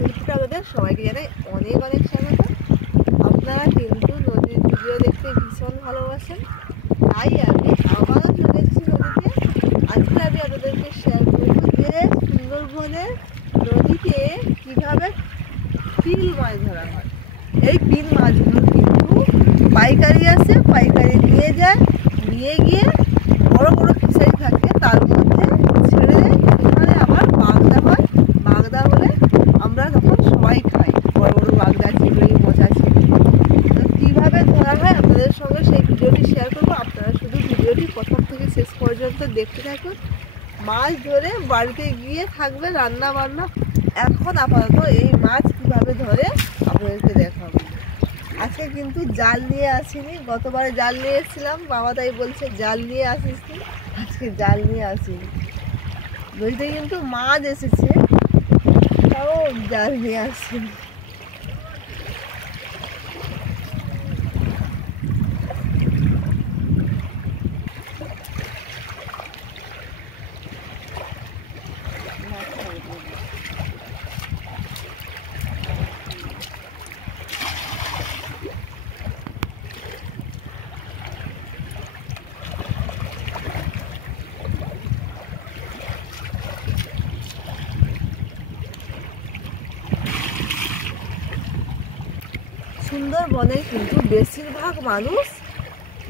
ভিডিওটা আপনাদের সবাইকে জানাই অনেক অনেক স্বাগত। আপনারা কিন্তু নদীর ভিডিও দেখতে ভীষণ ভালোবাসেন, তাই আমি আবারও চলে এসেছি নদীতে। আজকে আমি আপনাদেরকে শেয়ার করব যে সুন্দরবনের নদীতে কীভাবে পিল মাছ ধরা হয়। এই পিল মাছগুলো কিন্তু পাইকারি আসে, পাইকারি নিয়ে যায়, নিয়ে গিয়ে বড় বড় ফিশারি থাকে তার মধ্যে ছেড়ে দেয়। সেখানে আবার বাগদা হয়, বাগদা হলে আমরা তখন সবাই খাই। বড় বড় বাগদা, চিংড়ি, মোচা চিংড়ি। তো কীভাবে ধরা হয় আপনাদের সঙ্গে সেই ভিডিওটি শেয়ার করবো। আপনারা শুধু ভিডিওটি প্রথম থেকে শেষ পর্যন্ত দেখতে থাকুন। মাছ ধরে বাড়িতে গিয়ে থাকবে রান্না বান্না। এখন আপাতত এই মাছ কীভাবে ধরে আপনাদেরকে দেখাবো। আজকে কিন্তু জাল নিয়ে আসিনি, গতবারে জাল নিয়ে এসেছিলাম, বাবা তাই বলছে জাল নিয়ে আসিস নি। আজকে জাল নিয়ে আসিনি, নদীতে কিন্তু মাছ এসেছে, তাও জাল নিয়ে আসিনি। সুন্দরবনে কিন্তু বেশিরভাগ মানুষ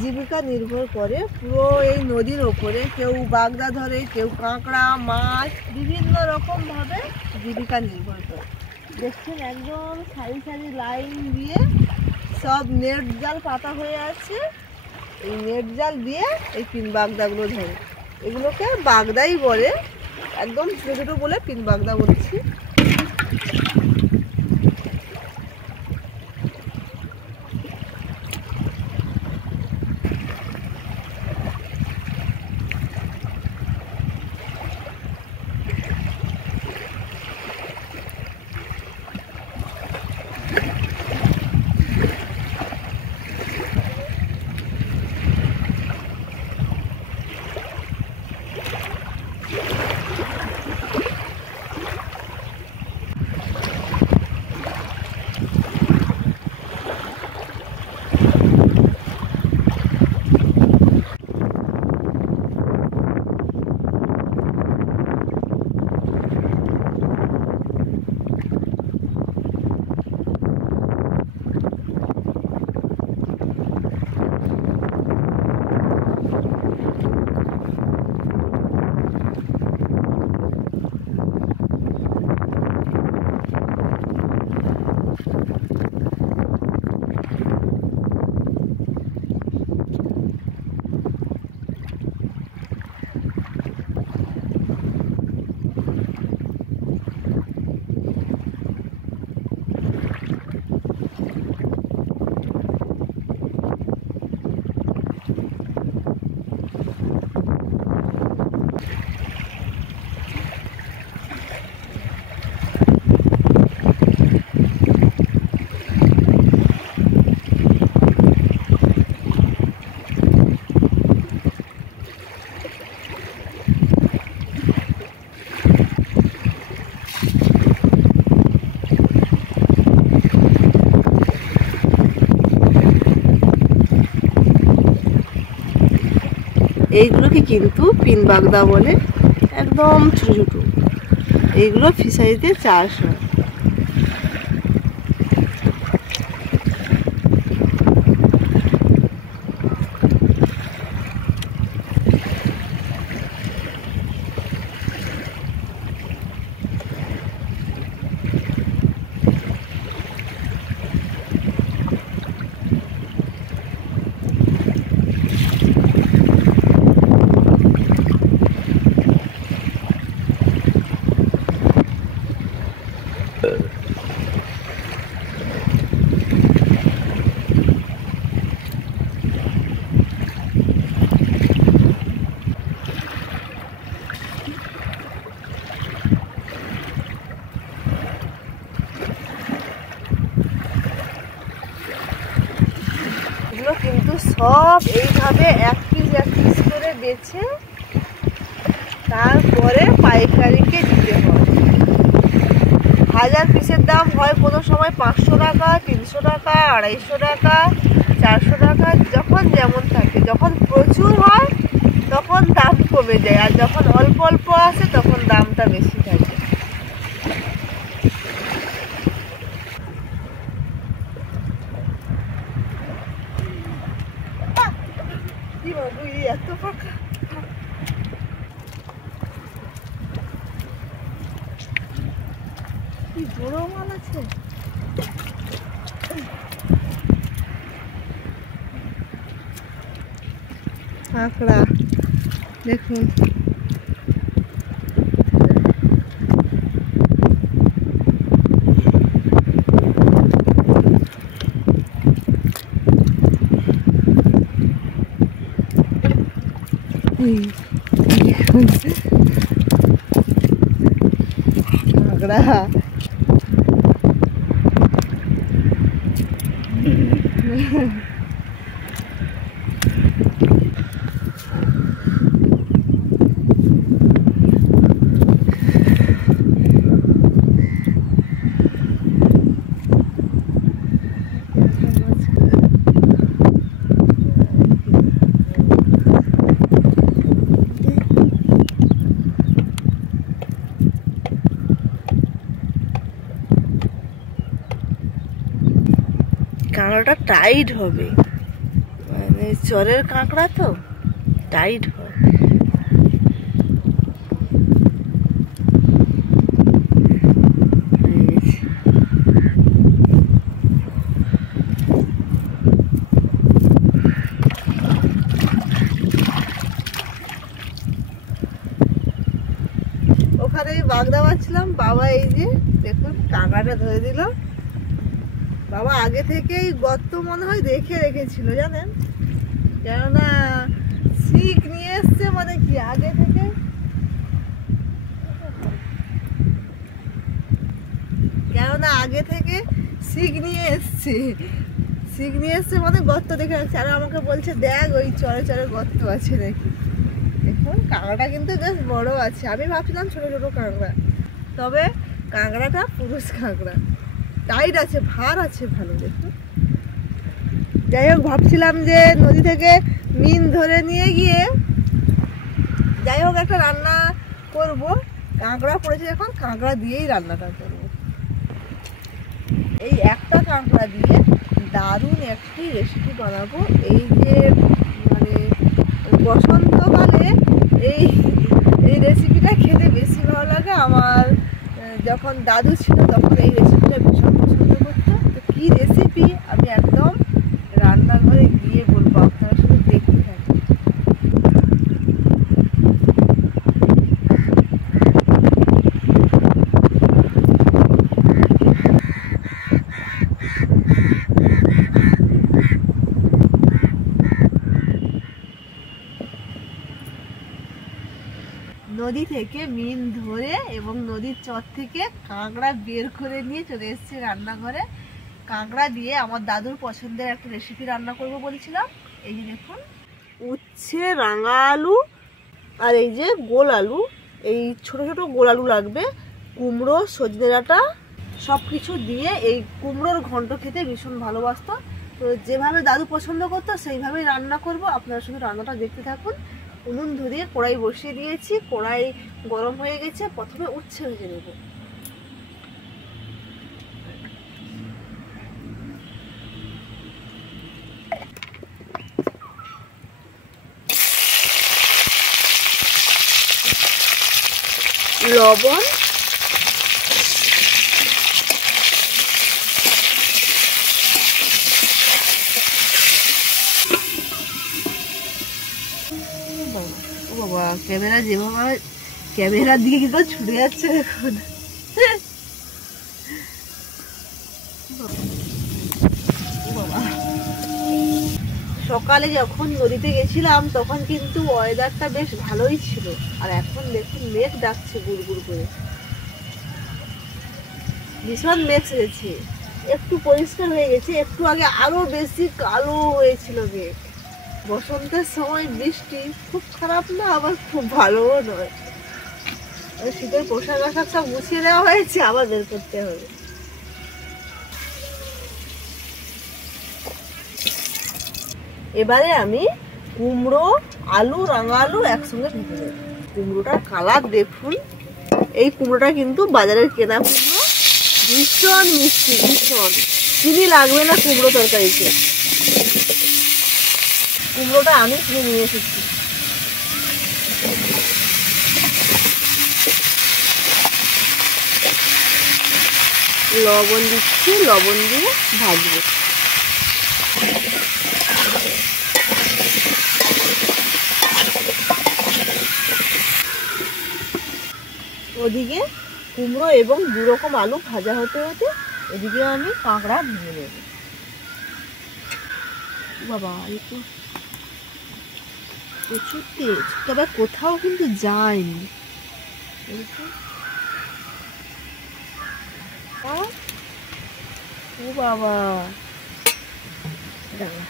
জীবিকা নির্ভর করে পুরো এই নদীর ওপরে। কেউ বাগদা ধরে, কেউ কাঁকড়া, মাছ, বিভিন্ন রকমভাবে জীবিকা নির্ভর করে। দেখছেন একদম সারি সারি লাইন দিয়ে সব নেট জাল পাতা হয়ে আছে। এই নেট জাল দিয়ে এই পিন বাগদাগুলো ধরে। এগুলোকে বাগদাই বলে, একদম ছোটো ছোটো বলে পিন বাগদা বলছি। এইগুলোকে কিন্তু পিন বাগদা বলে, একদম ছোটো ছোটো। এইগুলো ফিশারিতে চাষ হয়। এগুলো কিন্তু সব এইভাবে এক পিস করে বেছে তারপরে পাইকারিকে দিতে হয়। ভাজার পিসের দাম হয় কোনো সময় 500 টাকা, 300 টাকা, 250 টাকা, 400 টাকা, যখন যেমন থাকে। যখন প্রচুর হয় তখন দাম কমে যায়, আর যখন অল্প অল্প আসে তখন দামটা বেশি থাকে। কি বাবু এত ফাঁকা, কি বড় মাল আছে। কাঁকড়া দেখুন, কাঁকড়া কাঁকড়াটা টাইট হবে, মানে চরের কাঁকড়া তো টাইট হয়। ওখানে বাগদা মারছিলাম, বাবা এই যে দেখুন কাঁকড়াটা ধরে দিল। বাবা আগে থেকেই গর্ত মনে হয় দেখে রেখেছিল জানেন, কেননা শিক নিয়ে এসছে, মানে কি আগে থেকে শিক নিয়ে এসছে, মানে গর্ত দেখে রাখছে। আর আমাকে বলছে দেখ ওই চরে চরে গর্ত আছে নাকি। দেখুন কাঁকড়াটা কিন্তু বেশ বড় আছে, আমি ভাবছিলাম ছোট ছোট কাঁকড়া, তবে কাঁকড়াটা পুরুষ কাঁকড়া, টাইট আছে, ভার আছে ভালো। দেখুন যাই হোক, ভাবছিলাম যে নদী থেকে মিন ধরে নিয়ে গিয়ে যাই হোক একটা রান্না করব। কাঁকড়া পড়েছে এখন, কাঁকড়া দিয়েই রান্নাটা করব। এই একটা কাঁকড়া দিয়ে দারুণ একটি রেসিপি বানাবো। এই যে মানে বসন্তকালে এই রেসিপিটা খেতে বেশি ভালো লাগে। আমার যখন দাদু ছিল তখন এই রেসিপিটা ভীষণ পছন্দ করতো। তো কী রেসিপি আমি একদম রান্নাঘরে গিয়ে বলবো, আপনারা শুধু দেখতে থাকুন। নদী থেকে মিন ধরে এবং নদীর চর থেকে কাঁকড়া বের করে নিয়ে চলে এসেছি রান্নাঘরে। কাঁকড়া দিয়ে আমার দাদুর পছন্দের একটা রেসিপি রান্না করব বলেছিলাম। এই যে দেখুন, উচ্ছে, রাঙা আলু আর এই যে গোল আলু, এই ছোট ছোট গোল আলু লাগবে, কুমড়ো, সজনে ডাঁটা, সব কিছু দিয়ে এই কুমড়োর ঘন্ট খেতে ভীষণ ভালোবাসতো। তো যেভাবে দাদু পছন্দ করতো সেইভাবেই রান্না করব। আপনারা শুধু রান্নাটা দেখতে থাকুন। উনুন ধরিয়ে কড়াই বসিয়ে দিয়েছি, কড়াই গরম হয়ে গেছে। প্রথমে উচ্ছে ভেজে নেব। লবণ, বাবা ক্যামেরা যেভাবে ক্যামেরার দিকে কি করে ছুটে যাচ্ছে দেখুন। সকালে যখন নদীতে গেছিলাম তখন কিন্তু ওয়েদারটা বেশ ভালোই ছিল, আর এখন দেখুন মেঘ ডাকছে গুড় গুড় করে, ভীষণ মেঘ সেজেছে। একটু পরিষ্কার হয়ে গেছে, একটু আগে আরো বেশি কালো হয়েছিল মেঘ। বসন্তের সময় বৃষ্টি খুব খারাপ না, আবার খুব ভালোও নয়। শীতের পোশাক আশাক সব গুছিয়ে দেওয়া হয়েছে, আবার বের করতে হবে। এবারে আমি কুমড়ো, আলু, রাঙা আলু একসঙ্গে ভেজে দেবো। কুমড়োটার কালার দেখুন। এই কুমড়োটা কিন্তু বাজারের কেনা কুমড়ো, ভীষণ মিষ্টি, ভীষণ। চিনি লাগবে না কুমড়ো তরকারিতে। কুমড়োটা আমি কিনে নিয়ে এসেছি। লবণ দিচ্ছি, লবণ দিয়ে ভাজবো। ওদিকে কুমড়ো এবং 2 রকম আলু ভাজা হতে হতে এদিকে আমি কাঁকড়া ভেজে নেব। বাবা একটু প্রচুর তেজ, তবে কোথাও কিন্তু যায়নি। ও বাবা, দাঁড়া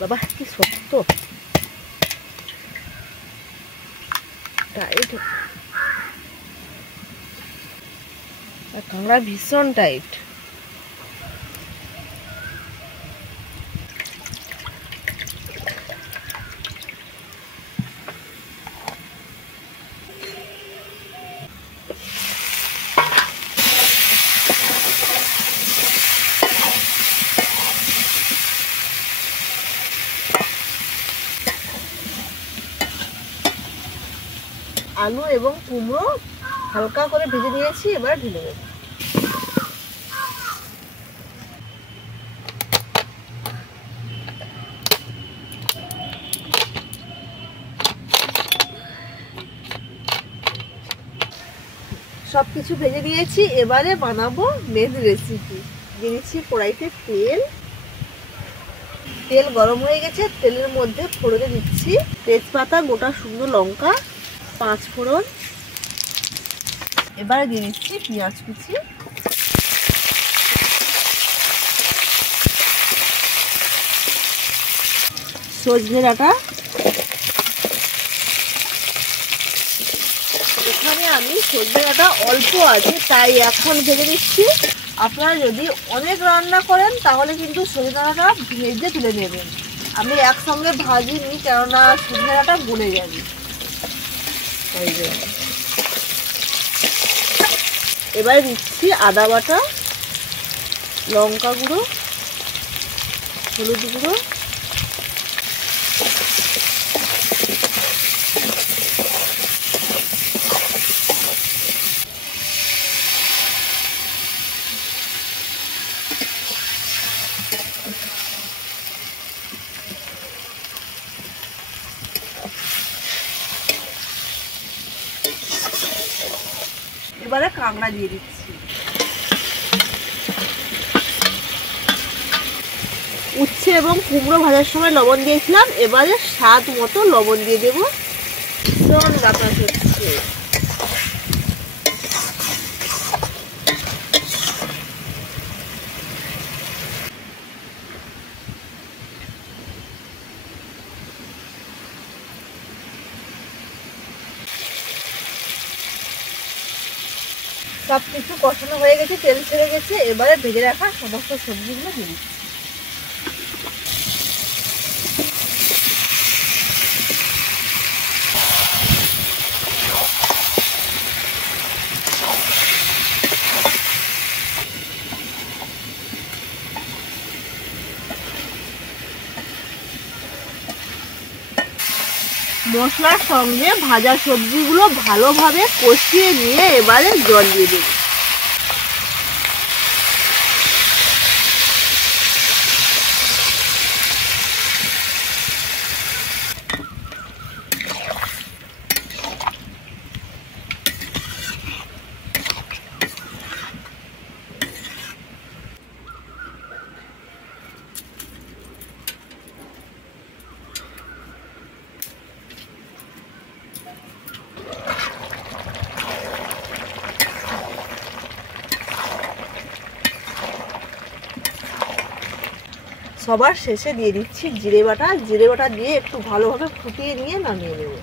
বাবা, কি শক্ত টাইট, কাঁকড়া ভীষণ টাইট। আলু এবং কুমড়ো হালকা করে ভেজে নিয়েছি, এবার ঢেলে দেব। সবকিছু ভেজে দিয়েছি, এবারে বানাবো মেন রেসিপি। দিয়ে দিচ্ছি কড়াইতে তেল। তেল গরম হয়ে গেছে, তেলের মধ্যে ফোড়নে দিচ্ছি তেজপাতা, গোটা শুকনো লঙ্কা, 5 ফোড়ন। এবারে দিয়ে দিচ্ছি পেঁয়াজ কুচি, সজনে ডাঁটা। এখানে আমি সজনে ডাঁটা অল্প আছে তাই এখন ভেজে দিচ্ছি। আপনারা যদি অনেক রান্না করেন তাহলে কিন্তু সজনে ডাঁটাটা ভেজে তুলে নেবেন। আমি একসঙ্গে ভাজিনি, কেননা সজনে ডাঁটা গলে যাবে। এবারে দিচ্ছি আদা বাটা, লঙ্কা গুঁড়ো, হলুদ গুঁড়ো, এবারে কাঁকড়া দিয়ে দিচ্ছি। উচ্ছে এবং কুমড়ো ভাজার সময় লবণ দিয়েছিলাম, এবারে স্বাদ মতো লবণ দিয়ে দেবো। ভীষণ বাতাস হচ্ছে। সব কিছু কষানো হয়ে গেছে, তেল ছেড়ে গেছে, এবারে ভেজে রাখা সমস্ত সবজিগুলো দিয়ে দিচ্ছি। মশলার সঙ্গে ভাজা সবজিগুলো ভালোভাবে কষিয়ে নিয়ে এবারে জল দিয়ে দেব। সবার শেষে দিয়ে দিচ্ছি জিরে বাটা। জিরে বাটা দিয়ে একটু ভালোভাবে ফুটিয়ে নিয়ে নামিয়ে নেব।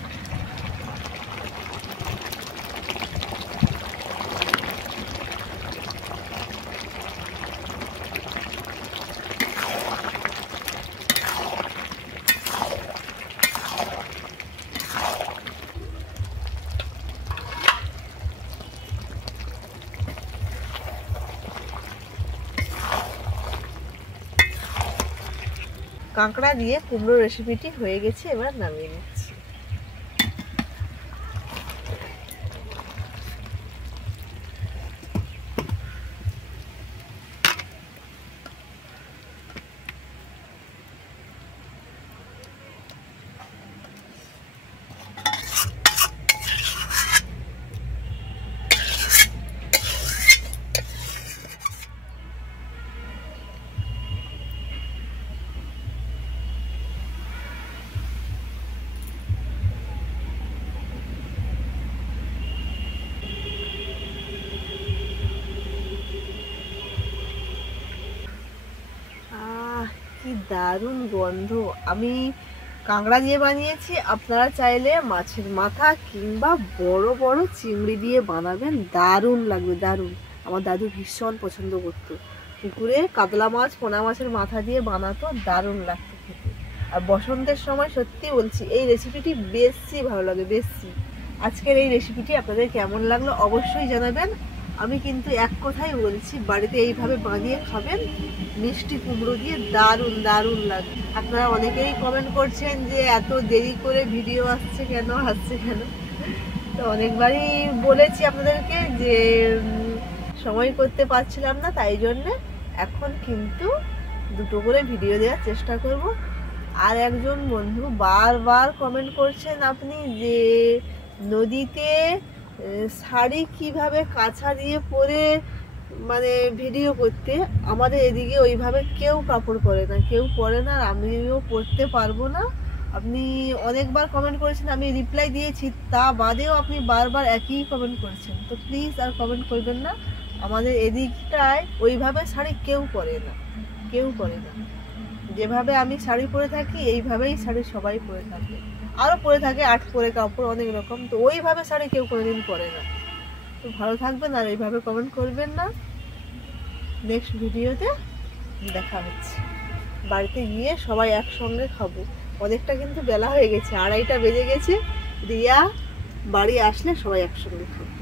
কাঁকড়া দিয়ে কুমড়ো রেসিপিটি হয়ে গেছে, এবার নামিয়ে নিচ্ছি। কি দারুণ গন্ধ! আমি কাঁকড়া দিয়ে বানিয়েছি, আপনারা চাইলে মাছের মাথা কিংবা বড় বড় চিংড়ি দিয়ে বানাবেন, দারুণ লাগবে, দারুণ। আমার দাদু ভীষণ পছন্দ করতো, পুকুরে কাতলা মাছ পোনা মাছের মাথা দিয়ে বানাতো, দারুণ লাগতো খেতে। আর বসন্তের সময় সত্যি বলছি এই রেসিপিটি বেশি ভালো লাগে, বেশি। আজকের এই রেসিপিটি আপনাদের কেমন লাগলো অবশ্যই জানাবেন। আমি কিন্তু এক কথাই বলছি, বাড়িতে এইভাবে বানিয়ে খাবেন মিষ্টি কুমড়ো দিয়ে, দারুণ দারুণ লাগে। আপনারা অনেকেই কমেন্ট করছেন যে এত দেরি করে ভিডিও আসছে কেন, তো অনেকবারই বলেছি আপনাদেরকে যে সময় করতে পারছিলাম না, তাই জন্যে এখন কিন্তু দুটো করে ভিডিও দেওয়ার চেষ্টা করব। আর একজন বন্ধু বারবার কমেন্ট করছেন আপনি যে নদীতে শাড়ি কিভাবে কাছা দিয়ে পরে মানে ভিডিও করতে। আমাদের এদিকে ওইভাবে কেউ কাপড় পরে না, কেউ পরে না, আর আমিও পরতে পারবো না। আপনি অনেকবার কমেন্ট করেছেন, আমি রিপ্লাই দিয়েছি, তা বাদেও আপনি বারবার একই কমেন্ট করেছেন। তো প্লিজ আর কমেন্ট করবেন না। আমাদের এদিকটায় ওইভাবে শাড়ি কেউ পরে না, কেউ পরে না। যেভাবে আমি শাড়ি পরে থাকি এইভাবেই শাড়ি সবাই পরে থাকে, আরও পরে থাকে আট পরে কাপড় অনেক রকম, তো ওইভাবে শাড়ি কেউ কোনোদিন পরে না। তো ভালো থাকবেন আর এইভাবে কমেন্ট করবেন না। নেক্সট ভিডিওতে দেখা হচ্ছে, বাড়িতে গিয়ে সবাই একসঙ্গে খাবো। অনেকটা কিন্তু বেলা হয়ে গেছে, 2:30 বেজে গেছে। রিয়া বাড়ি আসলে সবাই একসঙ্গে খাবো।